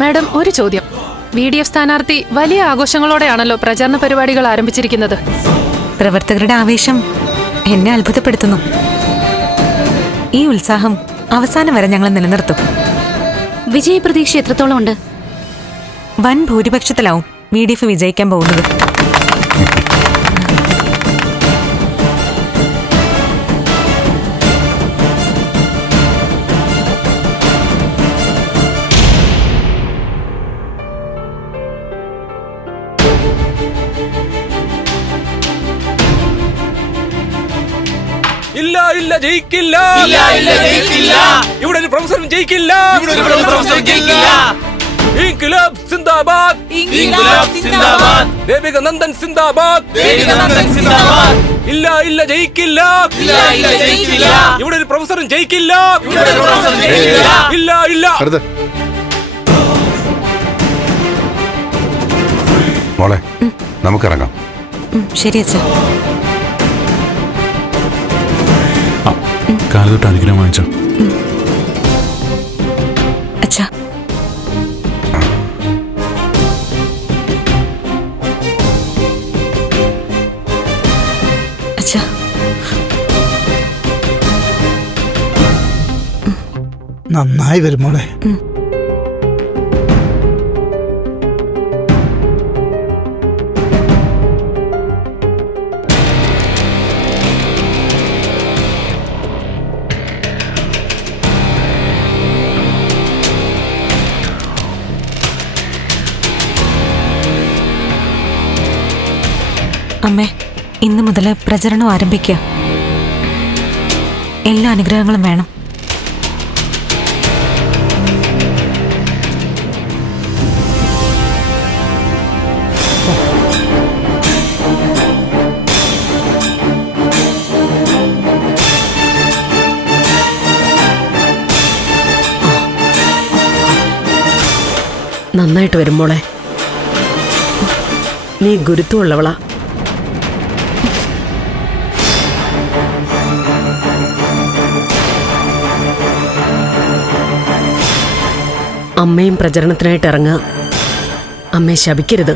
Madam, ഒരു ചോദ്യം. VDF സ്ഥാനാർത്ഥി വലിയ ആഘോഷങ്ങളോടെയാണല്ലോ പ്രചാരണ പരിപാടികൾ ആരംഭിച്ചിരിക്കുന്നത്. പ്രവർത്തകരുടെ ആവേശം എന്നെ അത്ഭുതപ്പെടുത്തുന്നു. ഈ ഉത്സാഹം അവസാനം വരെ ഞങ്ങൾ നിലനിർത്തും. വിജയപ്രതീക്ഷ എത്രത്തോളം ഉണ്ട്? വൻ ഭൂരിപക്ഷത്തിലാവും VDF വിജയിക്കാൻ പോകുന്നത്. ഇല്ല ഇല്ല ജയിക്കില്ല, ഇവിടെ ഒരു പ്രൊഫസറും ജയിക്കില്ല. ഇൻക്വിലാബ് സിന്ദാബാദ്, ദേവിക നന്ദൻ സിന്ദാബാദ്. ഇല്ല ഇല്ല ജയിക്കില്ല, ഇവിടെ ഒരു പ്രൊഫസറും ജയിക്കില്ല. ഇല്ല ഇല്ല. മോളെ, നമുക്കിറങ്ങാം. ശരി അച്ഛാ. കാലത്തൊട്ട് അനുഗ്രഹം വാങ്ങിച്ചോ അച്ഛാ. അച്ഛാ, നന്നായി വരും മോളെ. അമ്മേ, ഇന്ന് മുതൽ പ്രചരണം ആരംഭിക്കുക. എല്ലാ അനുഗ്രഹങ്ങളും വേണം. നന്നായിട്ട് വരും മോളെ. നീ ഗുരുത്വമുള്ളവളാ. അമ്മയും പ്രചരണത്തിനായിട്ട് ഇറങ്ങുക. അമ്മയെ ശപിക്കരുത്.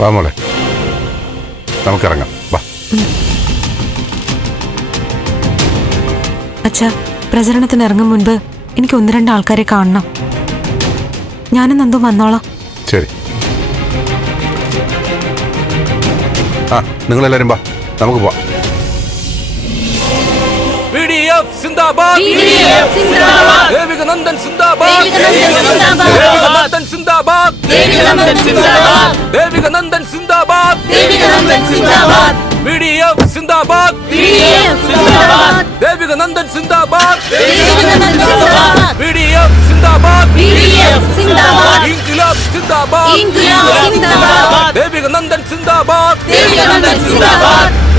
വാ മോളെ, നമുക്കിറങ്ങാം. വാ. അച്ഛാ, പ്രചരണത്തിന് ഇറങ്ങും മുൻപ് എനിക്ക് 1-2 ആൾക്കാരെ കാണണം. ഞാനും നന്ദു വന്നോളാം. ശരി. നിങ്ങളെല്ലാരും വാ, നമുക്ക് പോവാം. VDF സിന്ദാബാദ്, ദേവിക നന്ദൻ സിന്ദാബാദ്, ദേവിക നന്ദൻ സിന്ദാബാദ്, ദേവിക നന്ദൻ സിന്ദാബാദ്, ദേവിക നന്ദൻ സിന്ദാബാദ്, ദേവിക നന്ദൻ സിന്ദാബാദ്. VDF സിന്ദാബാദ്, ദേവിക നന്ദൻ സിന്ദാബാദ്, VDF സിന്ദാബാദ്, ഇൻക്വിലാബ് സിന്ദാബാദ്, ദേവിക നന്ദൻ സിന്ദാബാദ്,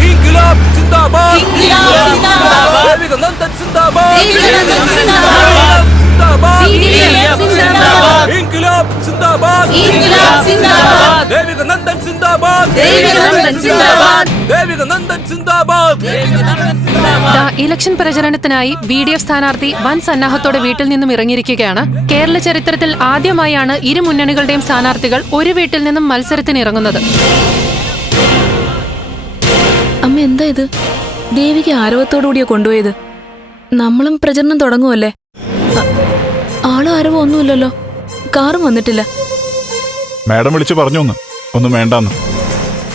ഇൻക്വിലാബ് സിന്ദാബാദ്, ദേവിക നന്ദൻ സിന്ദാബാദ്, ഇൻക്വിലാബ് സിന്ദാബാദ്, ദേവിക നന്ദൻ സിന്ദാബാദ്, ദേവിക നന്ദൻ സിന്ദാബാദ്. ഇലക്ഷൻ പ്രചരണത്തിനായി VDF സ്ഥാനാർത്ഥി വൻ സന്നാഹത്തോടെ വീട്ടിൽ നിന്നും ഇറങ്ങിയിരിക്കുകയാണ്. കേരള ചരിത്രത്തിൽ ആദ്യമായാണ് ഇരു മുന്നണികളുടെയും സ്ഥാനാർത്ഥികൾ ഒരു വീട്ടിൽ നിന്നും മത്സരത്തിന് ഇറങ്ങുന്നത്. അമ്മ, എന്താ ഇത്? ദേവിക്ക് ആരവത്തോടുകൂടിയാ കൊണ്ടുപോയത്. നമ്മളും പ്രചരണം തുടങ്ങുമല്ലേ? ആളും ആരവോ ഒന്നുമില്ലല്ലോ. കാറും വന്നിട്ടില്ല. മാഡം വിളിച്ചു പറഞ്ഞു ഒന്നും വേണ്ടാന്ന്.